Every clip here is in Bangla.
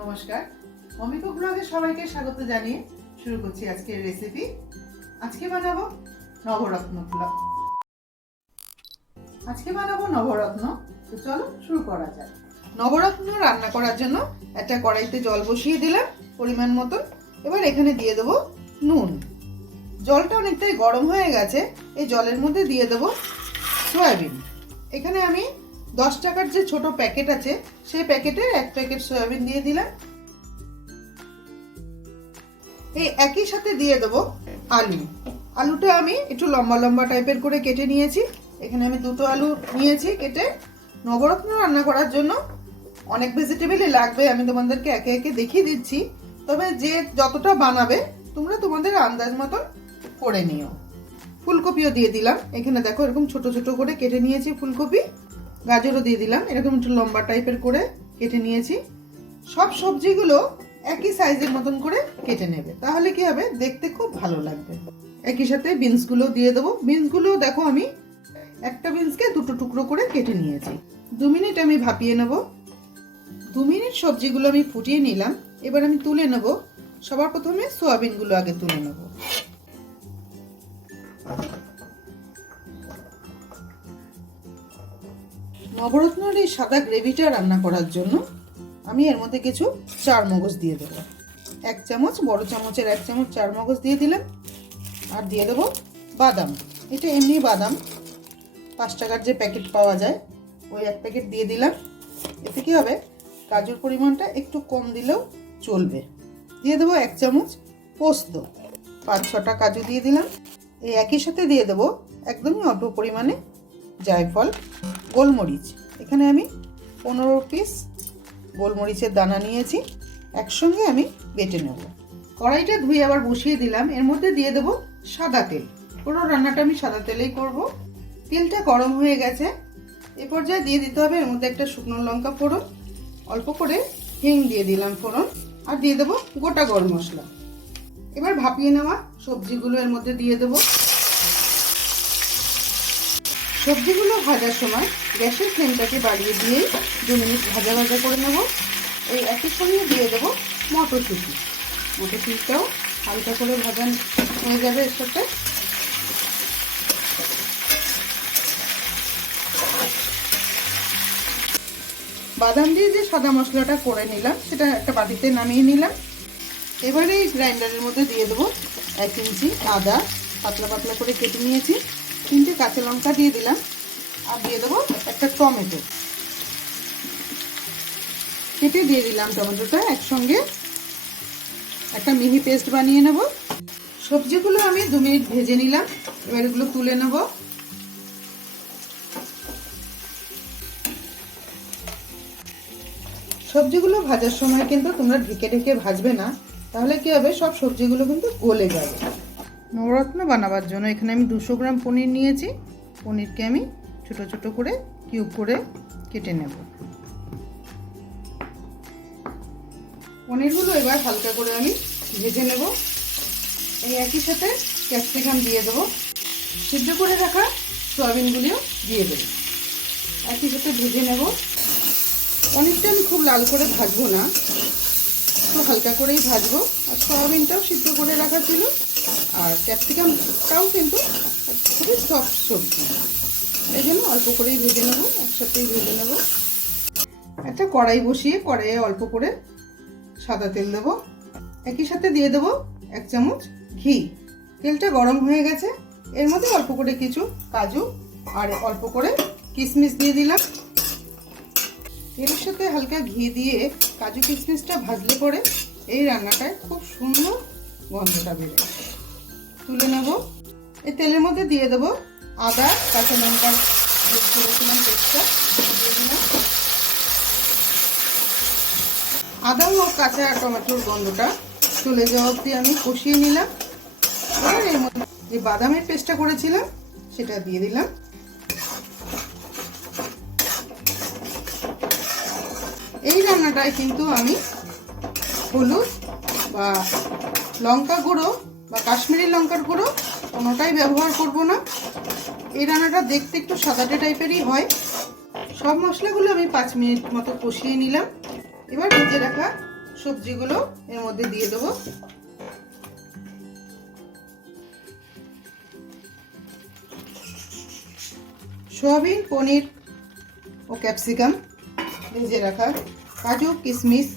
নমস্কার। মমিকো ব্লগে সবাইকে স্বাগত জানিয়ে শুরু করছি আজকের রেসিপি আজকে বানাবো নবরত্ন পোলাও। আজকে বানাবো নবরত্ন। তো চলো শুরু করা যাক। নবরত্ন রান্না করার জন্য একটা কড়াইতে জল বসিয়ে দিলাম পরিমাণ মতন। এবার এখানে দিয়ে দেবো নুন। জলটা অনেকটাই গরম হয়ে গেছে। এই জলের মধ্যে দিয়ে দেবো সয়াবিন। এখানে আমি দশ টাকার যে ছোট প্যাকেট আছে, সেই প্যাকেটে এক প্যাকেট সয়াবিন দিয়ে দিলাম। এই একই সাথে দিয়ে দেবো আলু। আলুটা আমি একটু লম্বা লম্বা টাইপের করে কেটে নিয়েছি। এখানে আমি দুটো আলু নিয়েছি কেটে। নবরত্ন রান্না করার জন্য অনেক ভেজিটেবলই লাগবে, আমি তোমাদেরকে একে একে দেখিয়ে দিচ্ছি। তবে যে যতটা বানাবে, তোমরা তোমাদের আন্দাজ মতন করে নিও। ফুলকপিও দিয়ে দিলাম। এখানে দেখো এরকম ছোট ছোট করে কেটে নিয়েছি ফুলকপি। গাজরও দিয়ে দিলাম। এরকম একটু লম্বা টাইপের করে কেটে নিয়েছি। সব সবজিগুলো একই সাইজের মতন করে কেটে নেবে। তাহলে কি হবে? দেখতে খুব ভালো লাগবে। একই সাথে বিনসগুলো দিয়ে দেবো। বিনসগুলো দেখো আমি একটা বিনসকে দুটো টুকরো করে কেটে নিয়েছি। দু মিনিট আমি ভাপিয়ে নেব। দু মিনিট সবজিগুলো আমি ফুটিয়ে নিলাম। এবার আমি তুলে নেব। সবার প্রথমে সোয়াবিনগুলো আগে তুলে নেব। নবরত্নের এই সাদা গ্রেভিটা রান্না করার জন্য আমি এর মধ্যে কিছু চার মগজ দিয়ে দেবো। এক চামচ, বড় চামচের এক চামচ চার মগজ দিয়ে দিলাম। আর দিয়ে দেবো বাদাম। এটা এমনি বাদাম। পাঁচ টাকার যে প্যাকেট পাওয়া যায়, ওই এক প্যাকেট দিয়ে দিলাম। এতে কী হবে? কাজুর পরিমাণটা একটু কম দিলেও চলবে। দিয়ে দেবো এক চামচ পোস্ত। পাঁচ ছটা কাজু দিয়ে দিলাম। এই একই সাথে দিয়ে দেবো একদমই অল্প পরিমাণে জায়ফল, গোলমরিচ। এখানে আমি পনেরো পিস গোলমরিচের দানা নিয়েছি, একসঙ্গে আমি বেটে নেব। কড়াইটা ধুয়ে আবার বসিয়ে দিলাম। এর মধ্যে দিয়ে দেবো সাদা তেল। পুরো রান্নাটা আমি সাদা তেলেই করব। তেলটা গরম হয়ে গেছে। এ পর্যায়ে দিয়ে দিতে হবে এর মধ্যে একটা শুকনো লঙ্কা ফোড়ন। অল্প করে হিং দিয়ে দিলাম ফোড়ন। আর দিয়ে দেবো গোটা গরম মশলা। এবার ভাপিয়ে নেওয়া সবজিগুলো এর মধ্যে দিয়ে দেবো। সবজিগুলো ভাজার সময় গ্যাসের ফ্লেমটাকে বাড়িয়ে দিয়েই দু মিনিট ভাজা ভাজা করে নেব। এই একই সঙ্গে দিয়ে দেবো মটরশুঁটি। মটরশুঁটিটাও হালকা করে ভাজা হয়ে যাবে এর সাথে। বাদাম দিয়ে যে সাদা মশলাটা করে নিলাম, সেটা একটা বাটিতে নামিয়ে নিলাম। এবারে এই গ্রাইন্ডারের মধ্যে দিয়ে দেবো এক ইঞ্চি আদা। পাতলা পাতলা করে কেটে নিয়েছি। তিনটে কাঁচা লঙ্কা দিয়ে দিলাম। আর দিয়ে দেবো একটা টমেটো। কেটে দিয়ে দিলাম টমেটোটা একসঙ্গে। একটা মিহি পেস্ট বানিয়ে নেব। সবজিগুলো আমি দু মিনিট ভেজে নিলাম। এবার এগুলো তুলে নেব। সবজিগুলো ভাজার সময় কিন্তু তোমরা ঢেকে ঢেকে ভাজবে না। তাহলে কি হবে? সব সবজিগুলো কিন্তু গলে যাবে। নবরত্ন বানাবার জন্য এখানে আমি দুশো গ্রাম পনির নিয়েছি। পনিরকে আমি ছোট ছোট করে কিউব করে কেটে নেব। পনিরগুলো এবার হালকা করে আমি ভেজে নেব। এই একই সাথে ক্যাপসিকাম দিয়ে দেবো। সিদ্ধ করে রাখা সয়াবিনগুলিও দিয়ে দেবো। একই সাথে ভেজে নেব। পনিরটা আমি খুব লাল করে ভাজবো না। একটু হালকা করেই ভাজবো। আর সয়াবিনটাও সিদ্ধ করে রাখা ছিল। আর ক্যাপসিকামটাও কিন্তু খুবই সফট সবজি। এই জন্য অল্প করেই ভেজে নেব, একসাথেই ভেজে নেব। একটা কড়াই বসিয়ে কড়াইয়ে অল্প করে সাদা তেল দেবো। একই সাথে দিয়ে দেবো এক চামচ ঘি। তেলটা গরম হয়ে গেছে। এর মধ্যে অল্প করে কিছু কাজু আর অল্প করে কিশমিশ দিয়ে দিলাম। তেলের সাথে হালকা ঘি দিয়ে কাজু কিশমিশটা ভাজলে পরে এই রান্নাটায় খুব সুন্দর গন্ধটা বেড়ে তুলে নেব। এই তেলের মধ্যে দিয়ে দেবো আদা, কাঁচা লঙ্কা আদা ও কাঁচা টমেটোর গন্ধটা চলে যাওয়া অবধি আমি কষিয়ে নিলাম। আর এর মধ্যে যে বাদামের পেস্টটা করেছিলাম, সেটা দিয়ে দিলাম। এই রান্নাটায় কিন্তু আমি হলুদ বা লঙ্কা গুঁড়ো বা কাশ্মীরি লঙ্কার গুঁড়ো কোনোটাই ব্যবহার করব না। এই রান্নাটা দেখতে একটু সাদাটে টাইপেরই হয়। সব মশলাগুলো আমি পাঁচ মিনিট মতো কষিয়ে নিলাম। এবার ভেজে রাখা সবজিগুলো এর মধ্যে দিয়ে দেবো। সোয়াবিন, পনির ও ক্যাপসিকাম ভেজে রাখা কাজু, কিশমিশ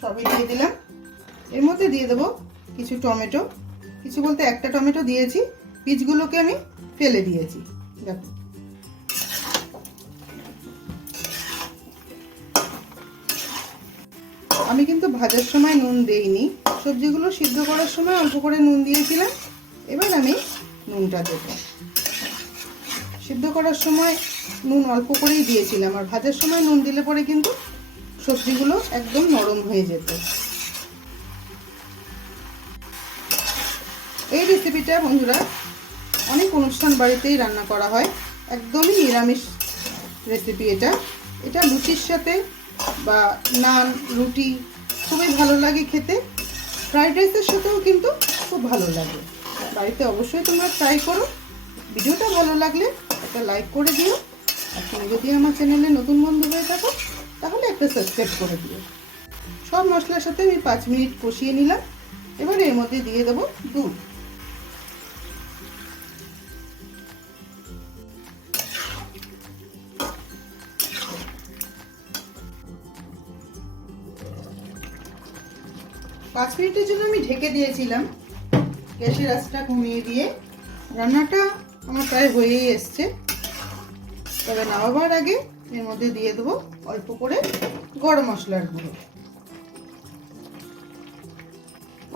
সবই দিয়ে দিলাম। এর মধ্যে দিয়ে দেবো কিছু টমেটো। কিছু বলতে একটা টমেটো দিয়েছি বীজগুলোকে আমি ফেলে দিয়েছি। দেখো। আমি কিন্তু ভাজার সময় নুন দেইনি। সবজিগুলো সিদ্ধ করার সময় অল্প করে নুন দিয়েছিলাম। এবার আমি নুনটা দেবো। সিদ্ধ করার সময় নুন অল্প করেই দিয়েছিলাম। আর ভাজার সময় নুন দিলে পরে কিন্তু সবজিগুলো একদম নরম হয়ে যেত। এই রেসিপিটা বন্ধুরা, অনেক অনুষ্ঠান বাড়িতেই রান্না করা হয়। একদমই নিরামিষ রেসিপি এটা। এটা লুচির সাথে বা নান, রুটি, খুবই ভালো লাগে খেতে। ফ্রাইড রাইসের সাথেও কিন্তু খুব ভালো লাগে। বাড়িতে অবশ্যই তোমরা ট্রাই করো। ভিডিওটা ভালো লাগলে একটা লাইক করে দিও। আর তুমি যদি আমার চ্যানেলে নতুন বন্ধু হয়ে থাকো, তাহলে একটা সাবস্ক্রাইব করে দিও। সব মশলার সাথে আমি পাঁচ মিনিট কষিয়ে নিলাম। এবার এর মধ্যে দিয়ে দেবো দুধ। পাঁচ মিনিটের জন্য আমি ঢেকে দিয়েছিলাম গ্যাসের আঁচটা কমিয়ে দিয়ে। রান্নাটা আমার প্রায় হয়েই এসছে। তবে নামাবার আগে এর মধ্যে দিয়ে দেবো অল্প করে গরম মশলার গুঁড়ো।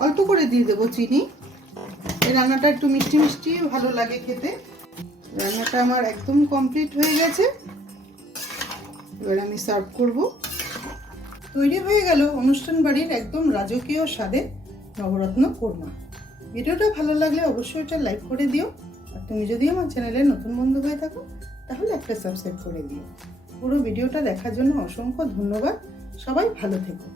অল্প করে দিয়ে দেবো চিনি। এই রান্নাটা একটু মিষ্টি মিষ্টি ভালো লাগে খেতে। রান্নাটা আমার একদম কমপ্লিট হয়ে গেছে। এবার আমি সার্ভ করব। তৈরি হয়ে গেল অনুষ্ঠান বাড়ির একদম রাজকীয় স্বাদে নবরত্ন কোরমা। ভিডিওটা ভালো লাগলে অবশ্যই এটা লাইক করে দিও। আর তুমি যদি আমার চ্যানেলে নতুন বন্ধু হয়ে থাকো, তাহলে একটা সাবস্ক্রাইব করে দিও। পুরো ভিডিওটা দেখার জন্য অসংখ্য ধন্যবাদ। সবাই ভালো থেকো।